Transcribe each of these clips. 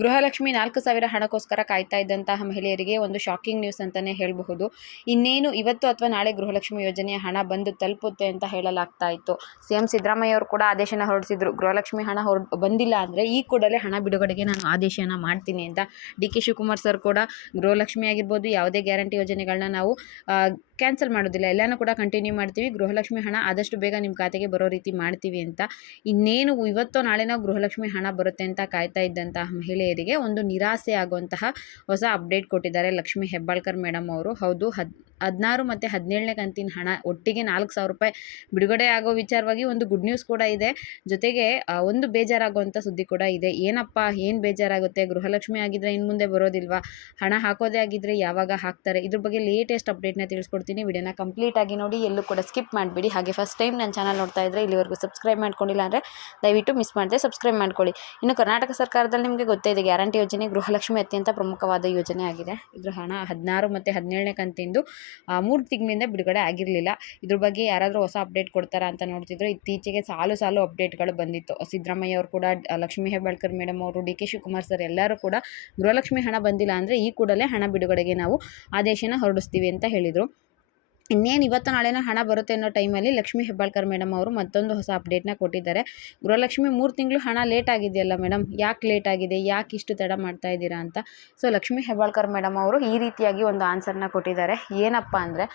ಗೃಹಲಕ್ಷ್ಮಿ 4,000 ಹಣಕ್ಕೋಸ್ಕರ ಕಾಯ್ತಾ ಇದ್ದಂತಹ ಮಹಿಳೆಯರಿಗೆ ಒಂದು ಶಾಕಿಂಗ್ ನ್ಯೂಸ್ ಅಂತಲೇ ಹೇಳಬಹುದು. ಇನ್ನೇನು ಇವತ್ತು ಅಥವಾ ನಾಳೆ ಗೃಹಲಕ್ಷ್ಮಿ ಯೋಜನೆಯ ಹಣ ಬಂದು ತಲುಪುತ್ತೆ ಅಂತ ಹೇಳಲಾಗ್ತಾ ಇತ್ತು. ಸಿಎಂ ಸಿದ್ದರಾಮಯ್ಯ ಅವರು ಕೂಡ ಆದೇಶನ ಹೊರಡಿಸಿದ್ರು. ಗೃಹಲಕ್ಷ್ಮಿ ಹಣ ಬಂದಿಲ್ಲ ಅಂದರೆ ಈ ಕೂಡಲೇ ಹಣ ಬಿಡುಗಡೆಗೆ ನಾನು ಆದೇಶನ ಮಾಡ್ತೀನಿ ಅಂತ. ಡಿ.ಕೆ. ಶಿವಕುಮಾರ್ ಸರ್ ಕೂಡ ಗೃಹಲಕ್ಷ್ಮಿ ಆಗಿರ್ಬೋದು, ಯಾವುದೇ ಗ್ಯಾರಂಟಿ ಯೋಜನೆಗಳನ್ನ ನಾವು ಕ್ಯಾನ್ಸಲ್ ಮಾಡೋದಿಲ್ಲ, ಎಲ್ಲನೂ ಕೂಡ ಕಂಟಿನ್ಯೂ ಮಾಡ್ತೀವಿ, ಗೃಹಲಕ್ಷ್ಮಿ ಹಣ ಆದಷ್ಟು ಬೇಗ ನಿಮ್ಮ ಖಾತೆಗೆ ಬರೋ ರೀತಿ ಮಾಡ್ತೀವಿ ಅಂತ. ಇನ್ನೇನು ಇವತ್ತೋ ನಾಳೆನೋ ಗೃಹಲಕ್ಷ್ಮಿ ಹಣ ಬರುತ್ತೆ ಅಂತ ಕಾಯ್ತಾ ಇದ್ದಂತಹ ಮಹಿಳೆಯರಿಗೆ ಒಂದು ನಿರಾಸೆ ಆಗುವಂತಹ ಹೊಸ ಅಪ್ಡೇಟ್ ಕೊಟ್ಟಿದ್ದಾರೆ ಲಕ್ಷ್ಮೀ ಹೆಬ್ಬಾಳ್ಕರ್ ಮೇಡಮ್ ಅವರು. ಹೌದು, 16 ಮತ್ತು 17ನೇ ಕಂತಿನ ಹಣ ಒಟ್ಟಿಗೆ 4,000 ರೂಪಾಯಿ ಬಿಡುಗಡೆ ಆಗೋ ವಿಚಾರವಾಗಿ ಒಂದು ಗುಡ್ ನ್ಯೂಸ್ ಕೂಡ ಇದೆ. ಜೊತೆಗೆ ಒಂದು ಬೇಜಾರಾಗುವಂಥ ಸುದ್ದಿ ಕೂಡ ಇದೆ. ಏನಪ್ಪ ಏನು ಬೇಜಾರಾಗುತ್ತೆ? ಗೃಹಲಕ್ಷ್ಮಿ ಆಗಿದ್ರೆ ಇನ್ನು ಮುಂದೆ ಬರೋದಿಲ್ವಾ? ಹಣ ಹಾಕೋದೇ ಆಗಿದ್ರೆ ಯಾವಾಗ ಹಾಕ್ತಾರೆ? ಇದ್ರ ಬಗ್ಗೆ ಲೇಟೆಸ್ಟ್ ಅಪ್ಡೇಟ್ನ ತಿಳಿಸ್ಕೊಡ್ತೀನಿ. ವಿಡಿಯೋನ ಕಂಪ್ಲೀಟ್ ಆಗಿ ನೋಡಿ, ಎಲ್ಲೂ ಕೂಡ ಸ್ಕಿಪ್ ಮಾಡಿಬಿಡಿ. ಹಾಗೆ ಫಸ್ಟ್ ಟೈಮ್ ನನ್ನ ಚಾನಲ್ ನೋಡ್ತಾ ಇದ್ದರೆ ಇಲ್ಲಿವರೆಗೂ ಸಬ್ಸ್ಕ್ರೈಬ್ ಮಾಡ್ಕೊಂಡಿಲ್ಲ ಅಂದರೆ ದಯವಿಟ್ಟು ಮಿಸ್ ಮಾಡದೆ ಸಬ್ಸ್ಕ್ರೈಬ್ ಮಾಡ್ಕೊಳ್ಳಿ. ಇನ್ನು ಕರ್ನಾಟಕ ಸರ್ಕಾರದಲ್ಲಿ ನಿಮಗೆ ಗೊತ್ತೇ ಇದೆ, ಗ್ಯಾರಂಟಿ ಯೋಜನೆ ಗೃಹಲಕ್ಷ್ಮಿ ಅತ್ಯಂತ ಪ್ರಮುಖವಾದ ಯೋಜನೆ ಆಗಿದೆ. ಇದ್ರ ಹಣ 16 ಮತ್ತು 17ನೇ ಕಂತಿಂದು 3 ತಿಂಗಳಿಂದ ಬಿಡುಗಡೆ ಆಗಿರಲಿಲ್ಲ. ಇದ್ರ ಬಗ್ಗೆ ಯಾರಾದರೂ ಹೊಸ ಅಪ್ಡೇಟ್ ಕೊಡ್ತಾರಾ ಅಂತ ನೋಡ್ತಿದ್ರು. ಇತ್ತೀಚೆಗೆ ಸಾಲು ಅಪ್ಡೇಟ್ಗಳು ಬಂದಿತ್ತು. ಸಿದ್ದರಾಮಯ್ಯ ಅವರು ಕೂಡ, ಲಕ್ಷ್ಮೀ ಹೆಬ್ಬಾಳ್ಕರ್ ಮೇಡಮ್ ಅವರು, ಡಿ.ಕೆ. ಶಿವಕುಮಾರ್ ಸರ್ ಎಲ್ಲರೂ ಕೂಡ ಗೃಹಲಕ್ಷ್ಮಿ ಹಣ ಬಂದಿಲ್ಲ ಅಂದರೆ ಈ ಕೂಡಲೇ ಹಣ ಬಿಡುಗಡೆಗೆ ನಾವು ಆದೇಶನ ಹೊರಡಿಸ್ತೀವಿ ಅಂತ ಹೇಳಿದರು. ಇನ್ನೇನು ಇವತ್ತು ನಾಳೆನೋ ಹಣ ಬರುತ್ತೆ ಅನ್ನೋ ಟೈಮಲ್ಲಿ ಲಕ್ಷ್ಮೀ ಹೆಬ್ಬಾಳ್ಕರ್ ಮೇಡಮ್ ಅವರು ಮತ್ತೊಂದು ಹೊಸ ಅಪ್ಡೇಟ್ನ ಕೊಟ್ಟಿದ್ದಾರೆ. ಗೃಹಲಕ್ಷ್ಮಿ 3 ತಿಂಗಳು ಹಣ ಲೇಟ್ ಆಗಿದೆಯಲ್ಲ ಮೇಡಮ್, ಯಾಕೆ ಲೇಟ್ ಆಗಿದೆ, ಯಾಕೆ ಇಷ್ಟು ತಡ ಮಾಡ್ತಾ ಇದ್ದೀರಾ ಅಂತ. ಸೊ ಲಕ್ಷ್ಮೀ ಹೆಬ್ಬಾಳ್ಕರ್ ಮೇಡಮ್ ಅವರು ಈ ರೀತಿಯಾಗಿ ಒಂದು ಆನ್ಸರ್ನ ಕೊಟ್ಟಿದ್ದಾರೆ. ಏನಪ್ಪ ಅಂದರೆ,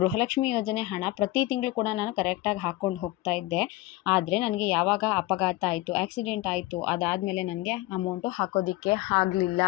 ಗೃಹಲಕ್ಷ್ಮಿ ಯೋಜನೆ ಹಣ ಪ್ರತಿ ತಿಂಗಳು ಕೂಡ ನಾನು ಕರೆಕ್ಟಾಗಿ ಹಾಕ್ಕೊಂಡು ಹೋಗ್ತಾ ಇದ್ದೆ. ಆದರೆ ನನಗೆ ಯಾವಾಗ ಅಪಘಾತ ಆಯಿತು, ಆಕ್ಸಿಡೆಂಟ್ ಆಯಿತು, ಅದಾದಮೇಲೆ ನನಗೆ ಅಮೌಂಟು ಹಾಕೋದಕ್ಕೆ ಆಗಲಿಲ್ಲ.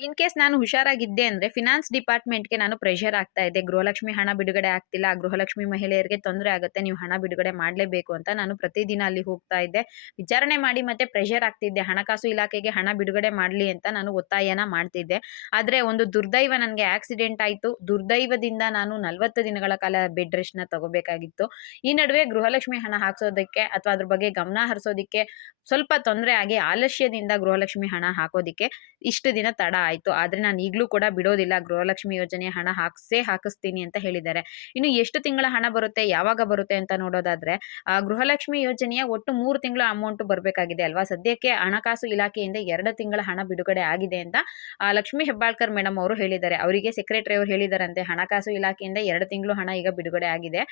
ಇನ್ ಕೇಸ್ ನಾನು ಹುಷಾರಾಗಿದ್ದೆ ಅಂದರೆ ಫಿನಾನ್ಸ್ ಡಿಪಾರ್ಟ್ಮೆಂಟ್ಗೆ ನಾನು ಪ್ರೆಷರ್ ಆಗ್ತಾ ಇದ್ದೆ. ಗೃಹಲಕ್ಷ್ಮಿ ಹಣ ಬಿಡುಗಡೆ ಆಗ್ತಿಲ್ಲ, ಗೃಹಲಕ್ಷ್ಮಿ ಮಹಿಳೆಯರಿಗೆ ತೊಂದರೆ ಆಗುತ್ತೆ, ನೀವು ಹಣ ಬಿಡುಗಡೆ ಮಾಡಲೇಬೇಕು ಅಂತ ನಾನು ಪ್ರತಿದಿನ ಅಲ್ಲಿ ಹೋಗ್ತಾ ಇದ್ದೆ, ವಿಚಾರಣೆ ಮಾಡಿ ಮತ್ತೆ ಪ್ರೆಷರ್ ಆಗ್ತಿದ್ದೆ. ಹಣಕಾಸು ಇಲಾಖೆಗೆ ಹಣ ಬಿಡುಗಡೆ ಮಾಡಲಿ ಅಂತ ನಾನು ಒತ್ತಾಯನ ಮಾಡ್ತಿದ್ದೆ. ಆದರೆ ಒಂದು ದುರ್ದೈವ, ನನಗೆ ಆಕ್ಸಿಡೆಂಟ್ ಆಯಿತು. ದುರ್ದೈವದಿಂದ ನಾನು 40 ದಿನಗಳ ಕಾಲ ಬೆಡ್ ರೆಸ್ಟ್ನ ತಗೋಬೇಕಾಗಿತ್ತು. ಈ ನಡುವೆ ಗೃಹಲಕ್ಷ್ಮಿ ಹಣ ಹಾಕ್ಸೋದಕ್ಕೆ ಅಥವಾ ಅದ್ರ ಬಗ್ಗೆ ಗಮನ ಹರಿಸೋದಕ್ಕೆ ಸ್ವಲ್ಪ ತೊಂದರೆ ಆಗಿ ಆಲಸ್ಯದಿಂದ ಗೃಹಲಕ್ಷ್ಮಿ ಹಣ ಹಾಕೋದಕ್ಕೆ ಇಷ್ಟು ದಿನ ತಡ ಆಯಿತು. ಆದರೆ ನಾನು ಈಗಲೂ ಕೂಡ ಬಿಡೋದಿಲ್ಲ, ಗೃಹಲಕ್ಷ್ಮಿ ಯೋಜನೆಯ ಹಣ ಹಾಕಿಸ್ತೀನಿ ಅಂತ ಹೇಳಿದ್ದಾರೆ. ಇನ್ನು ಎಷ್ಟು ತಿಂಗಳ ಹಣ ಬರುತ್ತೆ, ಯಾವಾಗ ಬರುತ್ತೆ ಅಂತ ನೋಡೋದಾದ್ರೆ, ಗೃಹಲಕ್ಷ್ಮಿ ಯೋಜನೆಯ ಒಟ್ಟು 3 ತಿಂಗಳ ಅಮೌಂಟ್ ಬರಬೇಕಾಗಿದೆ ಅಲ್ವಾ. ಸದ್ಯಕ್ಕೆ ಹಣಕಾಸು ಇಲಾಖೆಯಿಂದ 2 ತಿಂಗಳ ಹಣ ಬಿಡುಗಡೆ ಆಗಿದೆ ಅಂತ ಲಕ್ಷ್ಮೀ ಹೆಬ್ಬಾಳ್ಕರ್ ಮೇಡಮ್ ಅವರು ಹೇಳಿದ್ದಾರೆ. ಅವರಿಗೆ ಸೆಕ್ರೆಟರಿ ಅವರು ಹೇಳಿದಾರಂತೆ, ಹಣಕಾಸು ಇಲಾಖೆಯಿಂದ 2 ತಿಂಗಳು ಹಣ ಈಗ ಬಿಡುಗಡೆ ಆಗಿದೆ.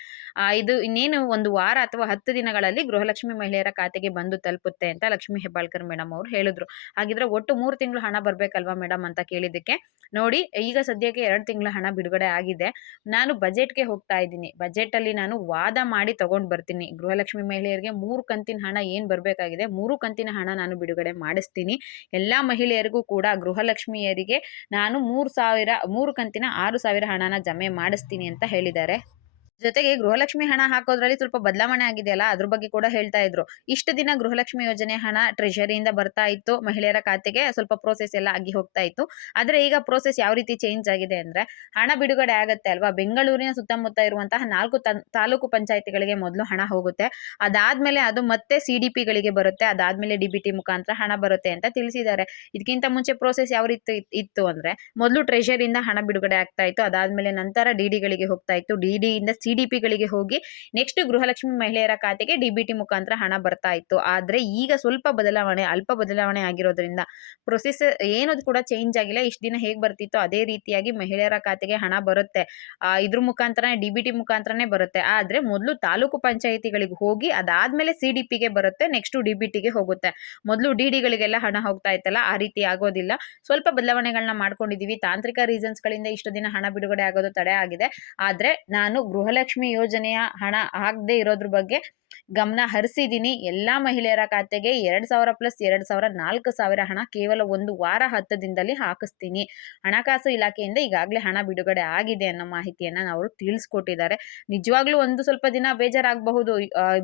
ಇದು ಇನ್ನೇನು ಒಂದು ವಾರ ಅಥವಾ 10 ದಿನಗಳಲ್ಲಿ ಗೃಹಲಕ್ಷ್ಮಿ ಮಹಿಳೆಯರ ಖಾತೆಗೆ ಬಂದು ತಲುಪುತ್ತೆ ಅಂತ ಲಕ್ಷ್ಮೀ ಹೆಬ್ಬಾಳ್ಕರ್ ಮೇಡಮ್ ಅವರು ಹೇಳಿದ್ರು. ಹಾಗಿದ್ರೆ ಒಟ್ಟು 3 ತಿಂಗಳು ಹಣ ಬರಬೇಕಲ್ವಾ ಮೇಡಮ್ ಅಂತ ಕೇಳಿದ್ದಕ್ಕೆ, ನೋಡಿ ಈಗ ಸದ್ಯಕ್ಕೆ 2 ತಿಂಗಳ ಹಣ ಬಿಡುಗಡೆ ಆಗಿದೆ. ನಾನು ಬಜೆಟ್ಗೆ ಹೋಗ್ತಾ ಇದ್ದೀನಿ, ಬಜೆಟಲ್ಲಿ ನಾನು ವಾದ ಮಾಡಿ ತಗೊಂಡು ಬರ್ತೀನಿ. ಗೃಹಲಕ್ಷ್ಮಿ ಮಹಿಳೆಯರಿಗೆ 3 ಕಂತಿನ ಹಣ ಏನು ಬರಬೇಕಾಗಿದೆ, 3 ಕಂತಿನ ಹಣ ನಾನು ಬಿಡುಗಡೆ ಮಾಡಿಸ್ತೀನಿ. ಎಲ್ಲ ಮಹಿಳೆಯರಿಗೂ ಕೂಡ ಗೃಹಲಕ್ಷ್ಮಿಯರಿಗೆ ನಾನು 3 ಕಂತಿನ 6,000 ಹಣನ ಜಮೆ ಮಾಡಿಸ್ತೀನಿ ಅಂತ ಹೇಳಿದ್ದಾರೆ. ಜೊತೆಗೆ ಗೃಹಲಕ್ಷ್ಮಿ ಹಣ ಹಾಕೋದ್ರಲ್ಲಿ ಸ್ವಲ್ಪ ಬದಲಾವಣೆ ಆಗಿದೆಯಲ್ಲ, ಅದ್ರ ಬಗ್ಗೆ ಕೂಡ ಹೇಳ್ತಾ ಇದ್ರು. ಇಷ್ಟು ದಿನ ಗೃಹಲಕ್ಷ್ಮಿ ಯೋಜನೆ ಹಣ ಟ್ರೆಷರಿಯಿಂದ ಬರ್ತಾ ಇತ್ತು, ಮಹಿಳೆಯರ ಖಾತೆಗೆ ಸ್ವಲ್ಪ ಪ್ರೋಸೆಸ್ ಎಲ್ಲ ಆಗಿ ಹೋಗ್ತಾ ಇತ್ತು. ಆದರೆ ಈಗ ಪ್ರೋಸೆಸ್ ಯಾವ ರೀತಿ ಚೇಂಜ್ ಆಗಿದೆ ಅಂದರೆ, ಹಣ ಬಿಡುಗಡೆ ಆಗುತ್ತೆ ಅಲ್ವಾ, ಬೆಂಗಳೂರಿನ ಸುತ್ತಮುತ್ತ ಇರುವಂತಹ 4 ತಾಲೂಕು ಪಂಚಾಯತಿಗಳಿಗೆ ಮೊದಲು ಹಣ ಹೋಗುತ್ತೆ. ಅದಾದ್ಮೇಲೆ ಅದು ಮತ್ತೆ CDPಗಳಿಗೆ ಬರುತ್ತೆ, ಅದಾದ್ಮೇಲೆ DBT ಮುಖಾಂತರ ಹಣ ಬರುತ್ತೆ ಅಂತ ತಿಳಿಸಿದ್ದಾರೆ. ಇದಕ್ಕಿಂತ ಮುಂಚೆ ಪ್ರೋಸೆಸ್ ಯಾವ ರೀತಿ ಇತ್ತು ಅಂದರೆ, ಮೊದಲು ಟ್ರೆಷರಿಯಿಂದ ಹಣ ಬಿಡುಗಡೆ ಆಗ್ತಾ ಇತ್ತು, ಅದಾದ್ಮೇಲೆ ನಂತರ DDಗಳಿಗೆ ಹೋಗ್ತಾ ಇತ್ತು, DDಯಿಂದ CDPಗಳಿಗೆ ಹೋಗಿ ನೆಕ್ಸ್ಟ್ ಗೃಹಲಕ್ಷ್ಮಿ ಮಹಿಳೆಯರ ಖಾತೆಗೆ DBT ಮುಖಾಂತರ ಹಣ ಬರ್ತಾ ಇತ್ತು. ಆದರೆ ಈಗ ಸ್ವಲ್ಪ ಅಲ್ಪ ಬದಲಾವಣೆ ಆಗಿರೋದ್ರಿಂದ ಪ್ರೊಸೆಸ್ ಏನು ಕೂಡ ಚೇಂಜ್ ಆಗಿಲ್ಲ. ಇಷ್ಟು ದಿನ ಹೇಗೆ ಬರ್ತಿತ್ತೋ ಅದೇ ರೀತಿಯಾಗಿ ಮಹಿಳೆಯರ ಖಾತೆಗೆ ಹಣ ಬರುತ್ತೆ. ಇದ್ರ ಮುಖಾಂತರ DBT ಮುಖಾಂತರನೇ ಬರುತ್ತೆ. ಆದರೆ ಮೊದಲು ತಾಲೂಕು ಪಂಚಾಯಿತಿಗಳಿಗೆ ಹೋಗಿ ಅದಾದ್ಮೇಲೆ CDPಗೆ ಬರುತ್ತೆ, ನೆಕ್ಸ್ಟ್ DBTಗೆ ಹೋಗುತ್ತೆ. ಮೊದಲು DDಗಳಿಗೆಲ್ಲ ಹಣ ಹೋಗ್ತಾ ಇತ್ತಲ್ಲ, ಆ ರೀತಿ ಆಗೋದಿಲ್ಲ. ಸ್ವಲ್ಪ ಬದಲಾವಣೆಗಳನ್ನ ಮಾಡ್ಕೊಂಡಿದೀವಿ. ತಾಂತ್ರಿಕ ರೀಸನ್ಸ್ಗಳಿಂದ ಇಷ್ಟು ದಿನ ಹಣ ಬಿಡುಗಡೆ ಆಗೋದು ತಡೆ ಆಗಿದೆ. ಆದರೆ ನಾನು ಗೃಹಲಕ್ಷ್ಮಿ ಯೋಜನೆಯ ಹಣ ಆಗದೆ ಇರೋದ್ರ ಬಗ್ಗೆ ಗಮನ ಹರಿಸಿದ್ದೀನಿ. ಎಲ್ಲ ಮಹಿಳೆಯರ ಖಾತೆಗೆ 2,000 ಪ್ಲಸ್ 2,000 4,000 ಹಣ ಕೇವಲ 1 ವಾರ 10 ದಿನದಲ್ಲಿ ಹಾಕಿಸ್ತೀನಿ. ಹಣಕಾಸು ಇಲಾಖೆಯಿಂದ ಈಗಾಗಲೇ ಹಣ ಬಿಡುಗಡೆ ಆಗಿದೆ ಅನ್ನೋ ಮಾಹಿತಿಯನ್ನು ಅವರು ತಿಳಿಸ್ಕೊಟ್ಟಿದ್ದಾರೆ. ನಿಜವಾಗ್ಲೂ ಒಂದು ಸ್ವಲ್ಪ ದಿನ ಬೇಜಾರಾಗಬಹುದು,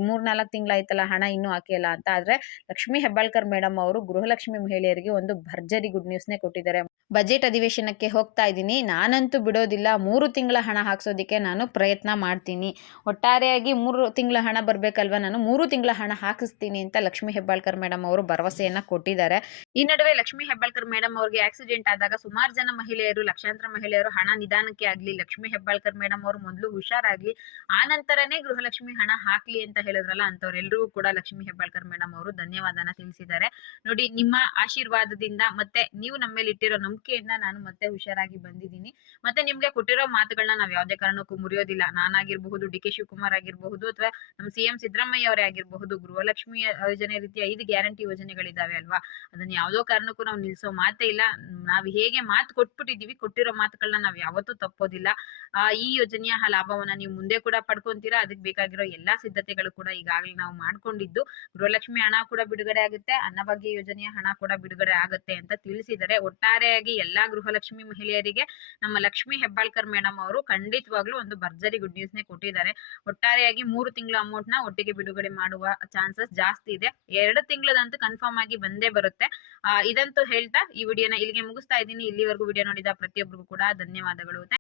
3-4 ತಿಂಗಳಾಯ್ತಲ್ಲ ಹಣ ಇನ್ನೂ ಹಾಕಿಲ್ಲ ಅಂತ. ಆದರೆ ಲಕ್ಷ್ಮೀ ಹೆಬ್ಬಾಳ್ಕರ್ ಮೇಡಮ್ ಅವರು ಗೃಹಲಕ್ಷ್ಮಿ ಮಹಿಳೆಯರಿಗೆ ಒಂದು ಭರ್ಜರಿ ಗುಡ್ ನ್ಯೂಸ್ನೇ ಕೊಟ್ಟಿದ್ದಾರೆ. ಬಜೆಟ್ ಅಧಿವೇಶನಕ್ಕೆ ಹೋಗ್ತಾ ಇದ್ದೀನಿ, ನಾನಂತೂ ಬಿಡೋದಿಲ್ಲ, 3 ತಿಂಗಳ ಹಣ ಹಾಕ್ಸೋದಕ್ಕೆ ನಾನು ಪ್ರಯತ್ನ ಮಾಡ್ತೀನಿ. ಒಟ್ಟಾರೆಯಾಗಿ 3 ತಿಂಗಳ ಹಣ ಬರಬೇಕಲ್ವ, ನಾನು 3 ತಿಂಗಳ ಹಣ ಹಾಕಿಸ್ತೀನಿ ಅಂತ ಲಕ್ಷ್ಮೀ ಹೆಬ್ಬಾಳ್ಕರ್ ಮೇಡಮ್ ಅವರು ಭರವಸೆಯನ್ನ ಕೊಟ್ಟಿದ್ದಾರೆ. ಈ ನಡುವೆ ಲಕ್ಷ್ಮೀ ಹೆಬ್ಬಾಳ್ಕರ್ ಮೇಡಮ್ ಅವ್ರಿಗೆ ಆಕ್ಸಿಡೆಂಟ್ ಆದಾಗ ಸುಮಾರು ಜನ ಮಹಿಳೆಯರು, ಲಕ್ಷಾಂತರ ಮಹಿಳೆಯರು ಹಣ ನಿಧಾನಕ್ಕೆ ಆಗ್ಲಿ, ಲಕ್ಷ್ಮೀ ಹೆಬ್ಬಾಳ್ಕರ್ ಮೇಡಮ್ ಅವರು ಮೊದಲು ಹುಷಾರಾಗ್ಲಿ, ಆ ನಂತರನೇ ಗೃಹಲಕ್ಷ್ಮಿ ಹಣ ಹಾಕ್ಲಿ ಅಂತ ಹೇಳಿದ್ರಲ್ಲ, ಅಂತವ್ರೆಲ್ಲರಿಗೂ ಕೂಡ ಲಕ್ಷ್ಮೀ ಹೆಬ್ಬಾಳ್ಕರ್ ಮೇಡಮ್ ಅವರು ಧನ್ಯವಾದನ ತಿಳಿಸಿದ್ದಾರೆ. ನೋಡಿ, ನಿಮ್ಮ ಆಶೀರ್ವಾದದಿಂದ ಮತ್ತೆ ನೀವು ನಮ್ಮ ಮೇಲೆ ಇಟ್ಟಿರೋ ನಂಬಿಕೆಯಿಂದ ನಾನು ಮತ್ತೆ ಹುಷಾರಾಗಿ ಬಂದಿದ್ದೀನಿ. ಮತ್ತೆ ನಿಮ್ಗೆ ಕೊಟ್ಟಿರೋ ಮಾತುಗಳನ್ನ ನಾವು ಯಾವುದೇ ಕಾರಣಕ್ಕೂ ಮುರಿಯೋದಿಲ್ಲ. ನಾನಾಗಿರಬಹುದು, ಡಿ ಕೆ ಶಿವಕುಮಾರ್ ಆಗಿರಬಹುದು, ಅಥವಾ ನಮ್ಮ CM ಸಿದ್ದರಾಮಯ್ಯ ಅವರೇ ಆಗಿರಬಹುದು, ಗೃಹಲಕ್ಷ್ಮಿ ಯೋಜನೆ ರೀತಿಯ 5 ಗ್ಯಾರಂಟಿ ಯೋಜನೆಗಳಿದಾವೆ ಅಲ್ವಾ, ಅದನ್ನ ಯಾವುದೋ ಕಾರಣಕ್ಕೂ ನಾವು ನಿಲ್ಸೋ ಮಾತೇ ಇಲ್ಲ. ನಾವು ಹೇಗೆ ಮಾತು ಕೊಟ್ಬಿಟ್ಟಿದೀವಿ, ಕೊಟ್ಟಿರೋ ಮಾತುಗಳನ್ನ ನಾವು ಯಾವತ್ತೂ ತಪ್ಪೋದಿಲ್ಲ. ಈ ಯೋಜನೆಯ ಲಾಭವನ್ನ ನೀವು ಮುಂದೆ ಕೂಡ ಪಡ್ಕೊಂತೀರಾ. ಅದಕ್ಕೆ ಬೇಕಾಗಿರೋ ಎಲ್ಲಾ ಸಿದ್ಧತೆಗಳು ಕೂಡ ಈಗಾಗಲೇ ನಾವು ಮಾಡ್ಕೊಂಡಿದ್ದು, ಗೃಹಲಕ್ಷ್ಮಿ ಹಣ ಕೂಡ ಬಿಡುಗಡೆ ಆಗುತ್ತೆ, ಅನ್ನಭಾಗ್ಯ ಯೋಜನೆಯ ಹಣ ಕೂಡ ಬಿಡುಗಡೆ ಆಗುತ್ತೆ ಅಂತ ತಿಳಿಸಿದರೆ, ಒಟ್ಟಾರೆಯಾಗಿ ಎಲ್ಲಾ ಗೃಹಲಕ್ಷ್ಮಿ ಮಹಿಳೆಯರಿಗೆ ನಮ್ಮ ಲಕ್ಷ್ಮೀ ಹೆಬ್ಬಾಳ್ಕರ್ ಮೇಡಮ್ ಅವರು ಖಂಡಿತವಾಗ್ಲೂ ಒಂದು ಭರ್ಜರಿ ಗುಡ್ ನ್ಯೂಸ್ ನೇ ಕೊಟ್ಟಿದ್ದಾರೆ. ಒಟ್ಟಾರೆಯಾಗಿ 3 ತಿಂಗಳ ಅಮೌಂಟ್ ನ ಒಟ್ಟಿಗೆ ಬಿಡುಗಡೆ ಮಾಡುವ ಚಾನ್ಸಸ್ ಜಾಸ್ತಿ ಇದೆ. 2 ತಿಂಗಳದಂತೂ ಕನ್ಫರ್ಮ್ ಆಗಿ ಬಂದೇ ಬರುತ್ತೆ. ಇದಂತೂ ಹೇಳ್ತಾ ಈ ವಿಡಿಯೋನ ಇಲ್ಲಿಗೆ ಮುಗಿಸ್ತಾ ಇದ್ದೀನಿ. ಇಲ್ಲಿವರೆಗೂ ವಿಡಿಯೋ ನೋಡಿದ ಪ್ರತಿಯೊಬ್ಬರಿಗೂ ಕೂಡ ಧನ್ಯವಾದಗಳು.